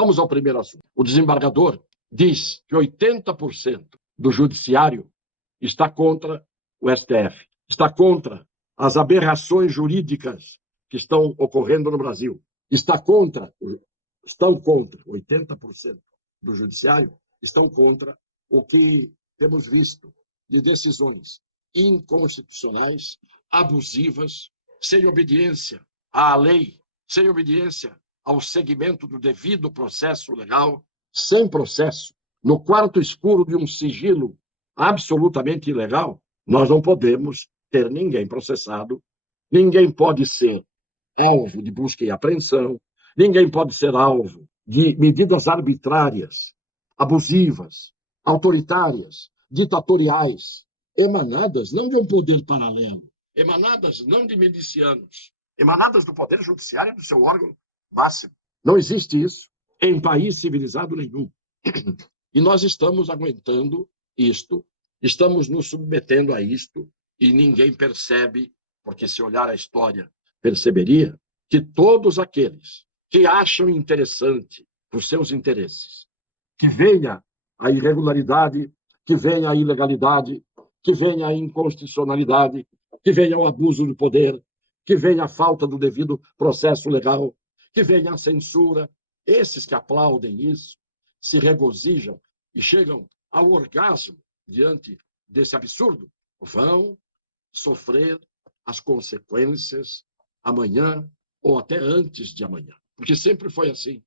Vamos ao primeiro assunto. O desembargador diz que 80% do judiciário está contra o STF, está contra as aberrações jurídicas que estão ocorrendo no Brasil, estão contra 80% do judiciário, estão contra o que temos visto de decisões inconstitucionais, abusivas, sem obediência à lei, sem obediência ao segmento do devido processo legal, sem processo, no quarto escuro de um sigilo absolutamente ilegal. Nós não podemos ter ninguém processado, ninguém pode ser alvo de busca e apreensão, ninguém pode ser alvo de medidas arbitrárias, abusivas, autoritárias, ditatoriais, emanadas não de um poder paralelo, emanadas não de milicianos, emanadas do Poder Judiciário e do seu órgão máximo. Não existe isso em país civilizado nenhum. E nós estamos aguentando isto, estamos nos submetendo a isto, e ninguém percebe, porque se olhar a história, perceberia que todos aqueles que acham interessante os seus interesses, que venha a irregularidade, que venha a ilegalidade, que venha a inconstitucionalidade, que venha o abuso do poder, que venha a falta do devido processo legal, que venha a censura, esses que aplaudem isso, se regozijam e chegam ao orgasmo diante desse absurdo, vão sofrer as consequências amanhã ou até antes de amanhã. Porque sempre foi assim.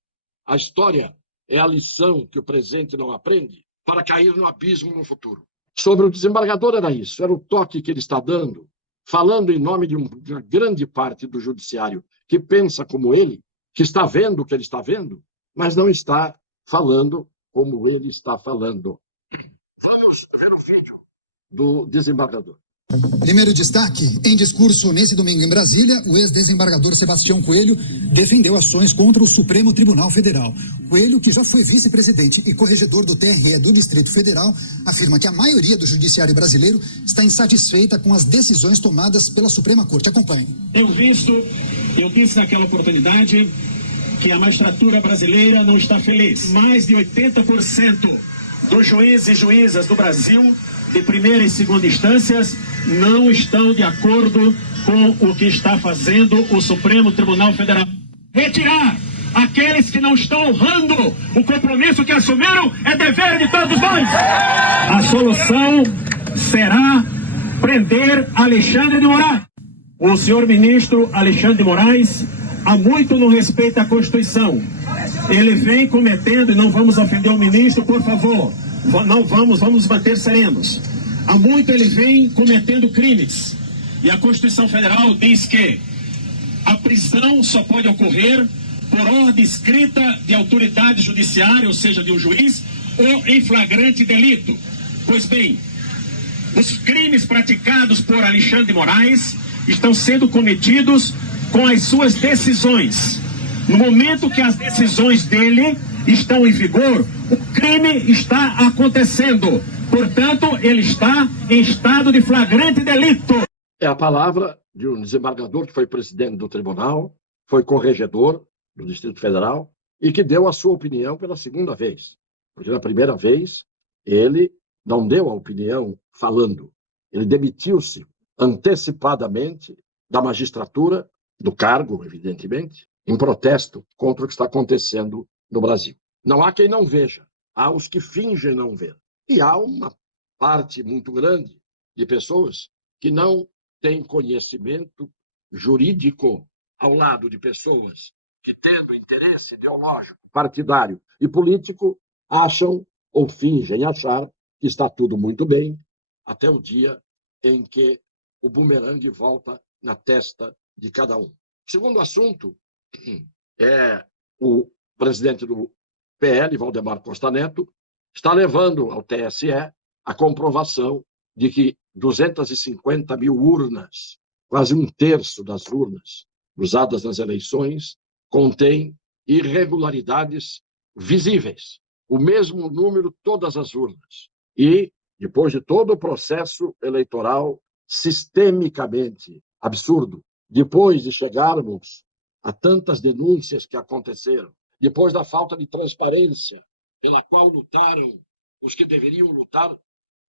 A história é a lição que o presente não aprende para cair no abismo no futuro. Sobre o desembargador era isso, era o toque que ele está dando, falando em nome de uma grande parte do judiciário que pensa como ele, que está vendo o que ele está vendo, mas não está falando como ele está falando. Vamos ver o vídeo do desembargador. Primeiro destaque, em discurso nesse domingo em Brasília, o ex-desembargador Sebastião Coelho defendeu ações contra o Supremo Tribunal Federal. Coelho, que já foi vice-presidente e corregedor do TRE do Distrito Federal, afirma que a maioria do judiciário brasileiro está insatisfeita com as decisões tomadas pela Suprema Corte. Acompanhe. Eu disse naquela oportunidade que a magistratura brasileira não está feliz. Mais de 80% dos juízes e juízas do Brasil, de primeira e segunda instâncias, não estão de acordo com o que está fazendo o Supremo Tribunal Federal. Retirar aqueles que não estão honrando o compromisso que assumiram é dever de todos nós. A solução será prender Alexandre de Moraes. O senhor ministro Alexandre de Moraes há muito não respeita a Constituição. Ele vem cometendo, e não vamos ofender o ministro, por favor, não vamos nos manter serenos. Há muito ele vem cometendo crimes. E a Constituição Federal diz que a prisão só pode ocorrer por ordem escrita de autoridade judiciária, ou seja, de um juiz, ou em flagrante delito. Pois bem, os crimes praticados por Alexandre de Moraes estão sendo cometidos com as suas decisões. No momento que as decisões dele estão em vigor, o crime está acontecendo. Portanto, ele está em estado de flagrante delito. É a palavra de um desembargador que foi presidente do tribunal, foi corregedor do Distrito Federal e que deu a sua opinião pela segunda vez. Porque na primeira vez ele não deu a opinião falando. Ele demitiu-se antecipadamente da magistratura, do cargo, evidentemente, em protesto contra o que está acontecendo no Brasil. Não há quem não veja, há os que fingem não ver. E há uma parte muito grande de pessoas que não têm conhecimento jurídico, ao lado de pessoas que, tendo interesse ideológico, partidário e político, acham ou fingem achar que está tudo muito bem, até o dia em que o bumerangue volta na testa de cada um. O segundo assunto é o presidente do PL, Valdemar Costa Neto, está levando ao TSE a comprovação de que 250 mil urnas, quase um terço das urnas usadas nas eleições, contém irregularidades visíveis. O mesmo número, todas as urnas. E, depois de todo o processo eleitoral sistemicamente absurdo, depois de chegarmos a tantas denúncias que aconteceram, depois da falta de transparência pela qual lutaram os que deveriam lutar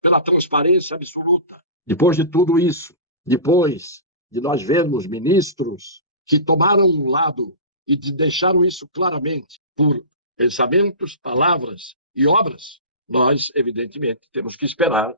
pela transparência absoluta. Depois de tudo isso, depois de nós vermos ministros que tomaram um lado e deixaram isso claramente por pensamentos, palavras e obras, nós, evidentemente, temos que esperar o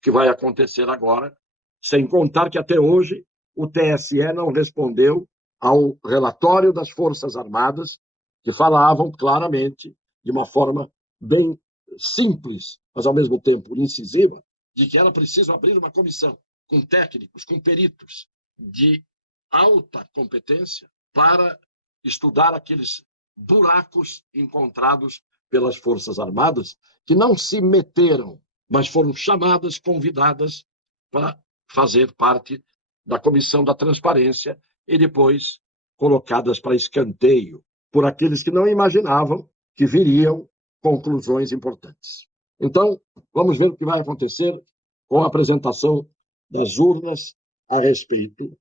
que vai acontecer agora, sem contar que até hoje o TSE não respondeu ao relatório das Forças Armadas, que falavam claramente, de uma forma bem simples, mas ao mesmo tempo incisiva, de que era preciso abrir uma comissão com técnicos, com peritos de alta competência para estudar aqueles buracos encontrados pelas Forças Armadas, que não se meteram, mas foram chamadas, convidadas para fazer parte da Comissão da Transparência e depois colocadas para escanteio por aqueles que não imaginavam que viriam conclusões importantes. Então, vamos ver o que vai acontecer com a apresentação das urnas a respeito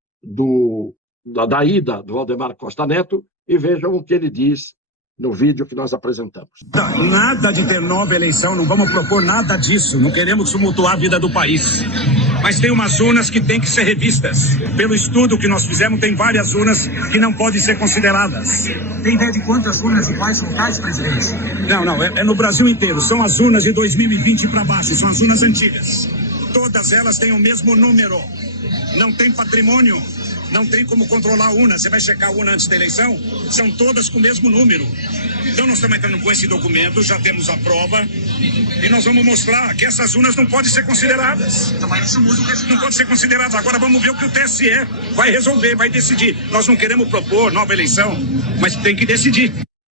da ida do Valdemar Costa Neto e vejam o que ele diz no vídeo que nós apresentamos. Nada de ter nova eleição, não vamos propor nada disso, não queremos tumultuar a vida do país. Mas tem umas urnas que têm que ser revistas. Pelo estudo que nós fizemos, tem várias urnas que não podem ser consideradas. Tem ideia de quantas urnas e quais são tais, presidente? Não, é no Brasil inteiro. São as urnas de 2020 para baixo, são as urnas antigas. Todas elas têm o mesmo número. Não tem patrimônio. Não tem como controlar a urna. Você vai checar a urna antes da eleição? São todas com o mesmo número. Então nós estamos entrando com esse documento, já temos a prova, e nós vamos mostrar que essas urnas não podem ser consideradas. Então, mas isso muda o resultado. Não podem ser consideradas. Agora vamos ver o que o TSE vai resolver, vai decidir. Nós não queremos propor nova eleição, mas tem que decidir.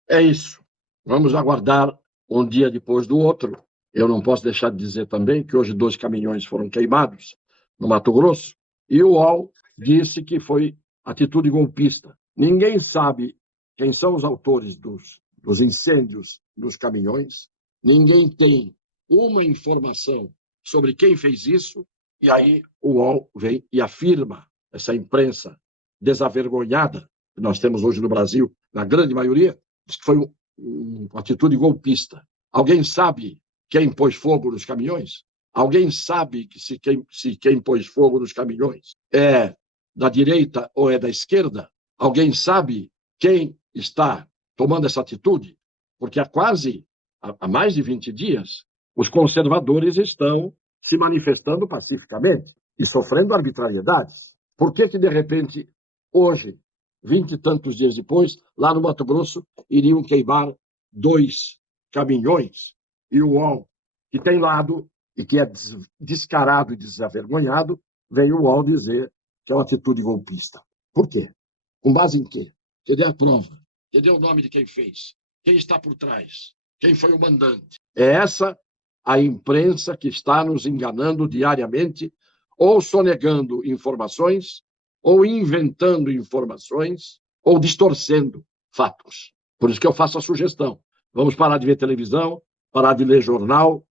É isso. Vamos aguardar um dia depois do outro. Eu não posso deixar de dizer também que hoje 2 caminhões foram queimados no Mato Grosso, e o UOL disse que foi atitude golpista. Ninguém sabe quem são os autores dos incêndios dos caminhões, ninguém tem uma informação sobre quem fez isso, e aí o UOL vem e afirma, essa imprensa desavergonhada que nós temos hoje no Brasil, na grande maioria, diz que foi uma atitude golpista. Alguém sabe quem pôs fogo nos caminhões? Alguém sabe que se quem pôs fogo nos caminhões é da direita ou é da esquerda? Alguém sabe quem está tomando essa atitude? Porque há mais de 20 dias, os conservadores estão se manifestando pacificamente e sofrendo arbitrariedades. Por que de repente, hoje, 20 e tantos dias depois, lá no Mato Grosso, iriam queimar 2 caminhões? E o UOL, que tem lado e que é descarado e desavergonhado, veio o UOL dizer que é uma atitude golpista. Por quê? Com base em quê? Cadê a prova? Cadê o nome de quem fez? Quem está por trás? Quem foi o mandante? É essa a imprensa que está nos enganando diariamente, ou sonegando informações, ou inventando informações, ou distorcendo fatos. Por isso que eu faço a sugestão. Vamos parar de ver televisão, parar de ler jornal,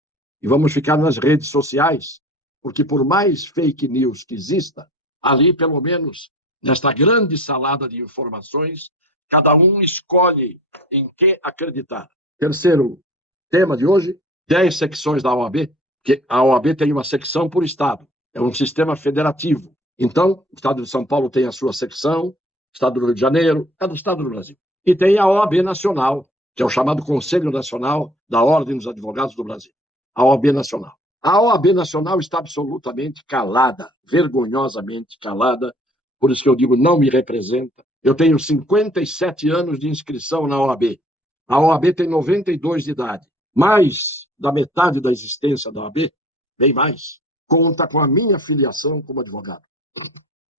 e vamos ficar nas redes sociais, porque por mais fake news que exista, ali, pelo menos, nesta grande salada de informações, cada um escolhe em que acreditar. Terceiro tema de hoje, 10 secções da OAB, que a OAB tem uma secção por estado, é um sistema federativo. Então, o estado de São Paulo tem a sua secção, o estado do Rio de Janeiro, cada estado do Brasil. E tem a OAB Nacional, que é o chamado Conselho Nacional da Ordem dos Advogados do Brasil. A OAB Nacional. A OAB Nacional está absolutamente calada, vergonhosamente calada, por isso que eu digo, não me representa. Eu tenho 57 anos de inscrição na OAB. A OAB tem 92 de idade. Mais da metade da existência da OAB, bem mais, conta com a minha filiação como advogado.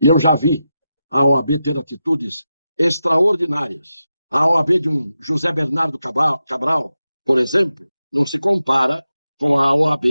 E eu já vi a OAB ter atitudes extraordinárias. A OAB tem José Bernardo Cabral, por exemplo, um secretário com a OAB,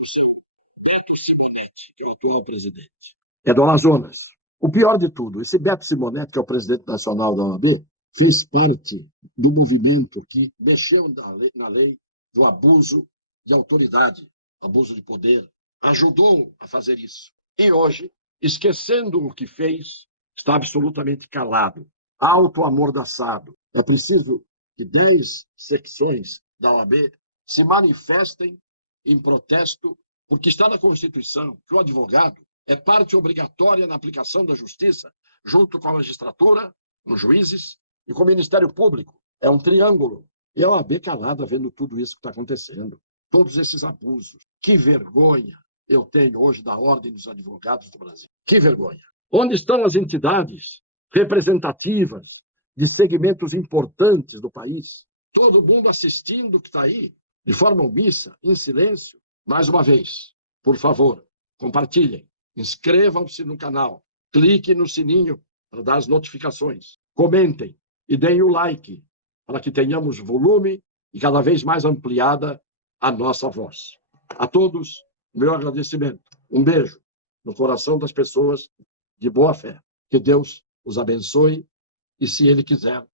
o seu Beto Simonetti, que é o atual presidente. É do Amazonas. O pior de tudo, esse Beto Simonetti, que é o presidente nacional da OAB, fez parte do movimento que mexeu na lei do abuso de autoridade, abuso de poder, ajudou a fazer isso. E hoje, esquecendo o que fez, está absolutamente calado, autoamordaçado. É preciso que 10 secções da OAB se manifestem em protesto, porque está na Constituição que o advogado é parte obrigatória na aplicação da justiça, junto com a magistratura, os juízes e com o Ministério Público. É um triângulo. E a OAB calada vendo tudo isso que está acontecendo. Todos esses abusos. Que vergonha eu tenho hoje da Ordem dos Advogados do Brasil. Que vergonha. Onde estão as entidades representativas de segmentos importantes do país? Todo mundo assistindo que está aí, de forma omissa, em silêncio. Mais uma vez, por favor, compartilhem, inscrevam-se no canal, cliquem no sininho para dar as notificações, comentem e deem o like para que tenhamos volume e cada vez mais ampliada a nossa voz. A todos, meu agradecimento. Um beijo no coração das pessoas de boa fé. Que Deus os abençoe e, se Ele quiser,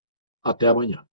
até amanhã.